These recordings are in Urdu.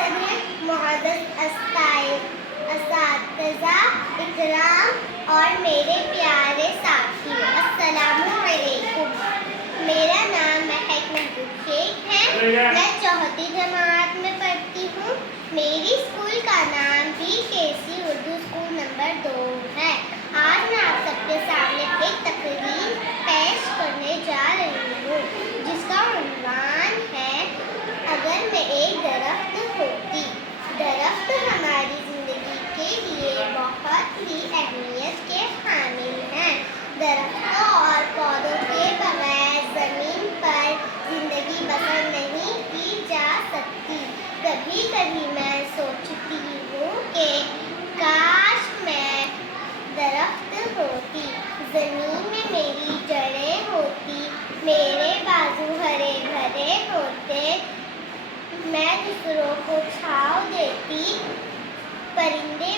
صدر، معزز اساتذہ اکرام اور میرے پیارے ساتھیوں، السلام علیکم۔ میرا نام مہک محبوب شیخ ہے، میں چوتھی جماعت میں پڑھتی ہوں۔ میری اسکول کا نام BKC اردو اسکول نمبر 2 ہے۔ آج میں آپ سب کے سامنے ایک تقریر پیش کرنے جا رہی ہوں جس کا عنوان ہے اگر میں ایک درخت ہوتی۔ درخت ہماری زندگی کے لیے بہت ہی اہمیت کے حامل ہیں۔ درختوں اور پودوں کے بغیر زمین پر زندگی بسر نہیں کی جا سکتی۔ کبھی کبھی میں سوچتی ہوں کہ کاش میں درخت ہوتی، زمین میں میری جڑیں ہوتی، میرے بازو ہرے بھرے ہوتے، میں دوسروں کو چھاؤں دیتی، پرندے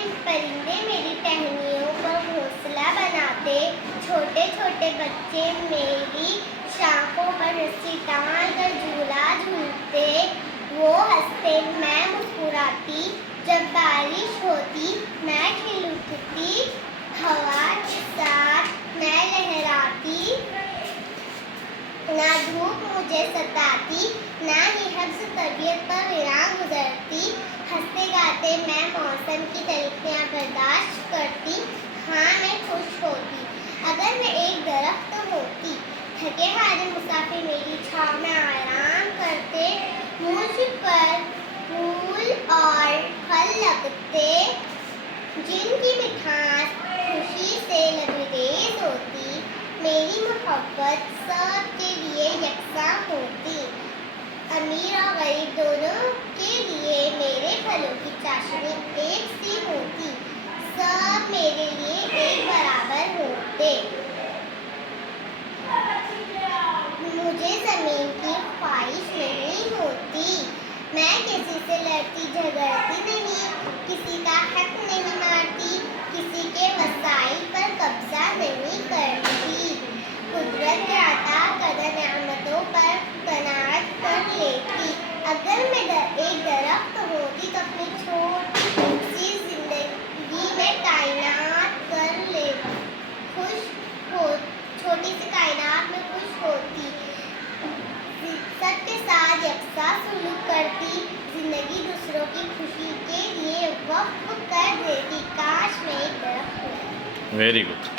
میری ٹہنیوں پر گھونسلہ بناتے، چھوٹے چھوٹے بچے میری شاخوں پر رسی ٹانگ کر جھولا جھولتے، وہ ہنستے میں مسکراتی، جب بارش ہوتی میں کھل اٹھتی، ہوا کے ساتھ میں لہراتی، نہ دھوپ مجھے ستاتی، نہ ہی حبس طبیعت پر ویراں گزرتی، ہنستے گاتے میں موسم کی تلخیاں برداشت کرتی، ہاں میں خوش ہوتی۔ اگر میں ایک درخت ہوتی، تھکے ہارے مسافر میری چھاؤں میں آرام کرتے، مجھ پر پھول اور پھل لگتے جن کی مٹھاس خوشی سے لبریز ہوتی، میری محبت سب کے لیے یکساں ہوتی، امیر اور غریب دونوں کے لیے میرے پھلوں کی چاشنی ایک سی ہوتی، سب میرے لیے ایک برابر ہوتے۔ مجھے زمین کی خواہش نہیں ہوتی، میں کسی سے لڑتی جھگڑتی نہیں، کسی کا حق نہیں مارتی، کسی کے وسائل پر قبضہ نہیں کرتی، قدرت کے عطا کردہ نعمتوں پر قناعت کر لیتی۔ اگر میں ایک درخت ہوتی تو اپنی چھوٹی سی زندگی میں کائنات میں خوش ہوتی، سب کے ساتھ یکساں سلوک کرتی، زندگی دوسروں کی خوشی کے لیے وقف کر دیتی۔ کاش میں ایک درخت ہوتی۔ Very good.